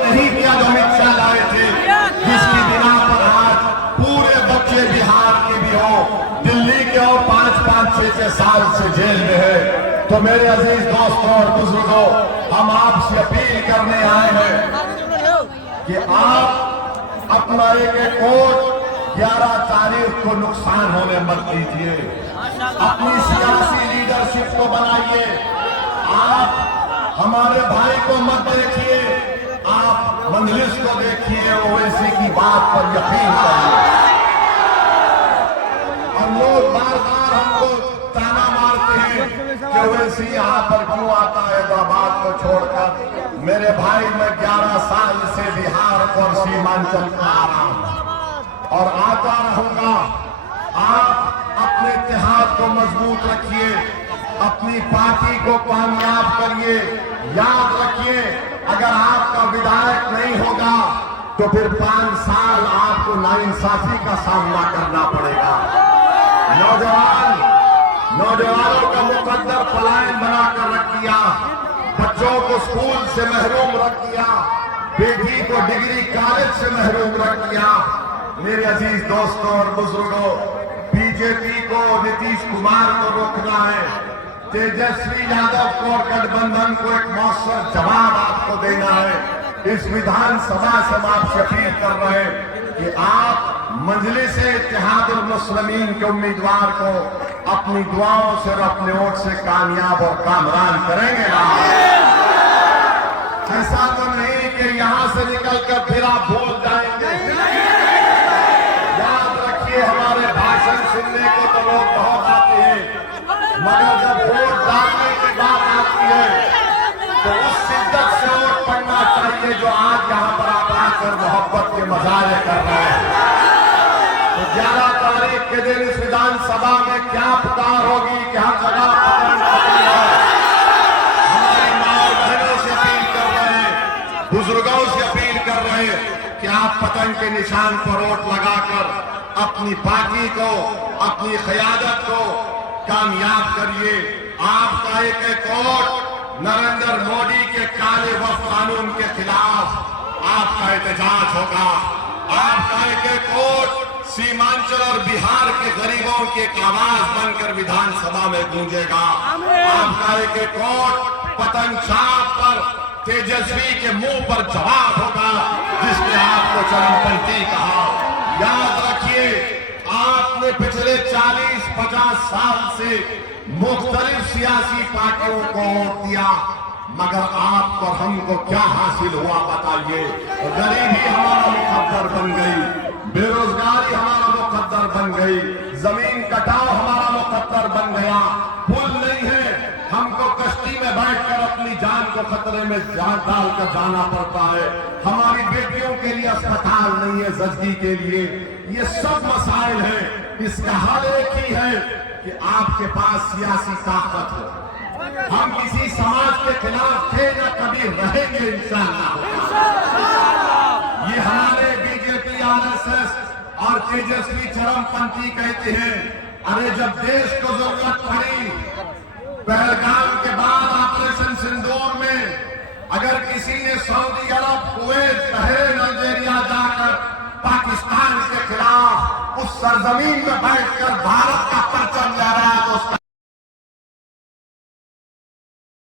नहीं किया जो अमित शाह लाए थे, जिसकी बिना पर आज पूरे बच्चे बिहार के भी हो, दिल्ली के हो, 5-5, 6-6 साल से जेल में है। तो मेरे अजीज दोस्तों और बुजुर्गों, हम आपसे अपील करने आए हैं कि आप अपना एक वोट 11 तारीख को नुकसान होने मत दीजिए। अपनी सियासी लीडरशिप को बनाइए। आप हमारे भाई को मत देखिए, आप मंजलिस को देखिए, ओवैसी की बात पर यकीन करिए। और लोग बार बार हमको ताना मारते हैं कि ओवैसी यहाँ पर क्यों आता है हैदराबाद को छोड़कर। मेरे भाई, मैं 11 साल से बिहार और सीमांचल का आ रहा हूं और आता रहूंगा। आप अपने इत्तेहाद को मजबूत रखिए, अपनी पार्टी को कामयाब करिए। याद रखिए, अगर आपका विधायक नहीं होगा तो फिर 5 साल आपको नाइंसाफी का सामना करना पड़ेगा। नौजवानों का मुकद्दर पलायन बनाकर रख दिया, बच्चों को स्कूल से महरूम रख दिया, बेटी को डिग्री कॉलेज से महरूम रख दिया। मेरे अजीज दोस्तों और बुजुर्गों, बीजेपी को, नीतीश कुमार को रोकना है, तेजस्वी यादव को और गठबंधन को एक मौसर जवाब आपको देना है। इस विधानसभा से हम आपसे अपील कर रहे हैं कि आप मजलिस इत्तेहादुल मुस्लिमीन के उम्मीदवार को अपनी दुआओं से और अपने वोट से कामयाब और कामरान करेंगे ना। ऐसा तो नहीं कि यहां से निकलकर फिर आप भूल जाएंगे। याद रखिए, हमारे भाषण सुनने को तो लोग बहुत आते हैं, मगर जब वोट डालने की बात आती है तो उस शिद्दत से वोट पड़ना चाहिए जो आज यहाँ पर आप आकर मोहब्बत के मजारे कर रहे हैं। तो 11 तारीख के दिन इस विधानसभा में क्या पुकार होगी कि हर जगह पतन है। हमारी माँ और बहनों से अपील कर रहे हैं, बुजुर्गों से अपील कर रहे हैं कि आप पतन के निशान पर वोट लगाकर अपनी पार्टी को, अपनी क़यादत को कामयाब करिए। आपका एक वोट नरेंद्र मोदी के काले वक्त कानून के खिलाफ आपका एहतजाज होगा। आपका एक वोट सीमांचल और बिहार के गरीबों की एक आवाज बनकर विधानसभा में गूंजेगा। आपका एक वोट पतन छाप पर तेजस्वी के मुंह पर जवाब होगा, जिसने आपको चरमपंथी कहा। याद रखिए, आपने पिछले 40-50 साल से मुख्तलिफ सियासी पार्टियों को वोट दिया, मगर आपको हमको क्या हासिल हुआ बताइए। गरीबी हमारा मुकद्दर बन गई, बेरोजगारी हमारा मुकद्दर बन गई, जमीन कटाव हमारा मुकद्दर बन गया। पुल नहीं है, हमको कश्ती में बैठकर अपनी जान को खतरे में जान डालकर जाना पड़ता है। हमारी बेटियों के लिए अस्पताल नहीं है, जच्ची के लिए। ये सब मसाइल हैं। इसका हल एक ही है कि आपके पास सियासी ताकत हो। हम किसी समाज के खिलाफ थे न कभी रहेंगे इंशाअल्लाह। ये हमारे बीजेपी, आरएसएस और तेजस्वी चरमपंथी कहते हैं, अरे जब देश को जरूरत पड़ी, पहलगाम के बाद ऑपरेशन सिंदूर में अगर किसी ने सऊदी अरब, कुवैत, बहरीन, अल्जीरिया जाकर पाकिस्तान के खिलाफ उस सरजमीन में बैठकर भारत का परचम लहराया तो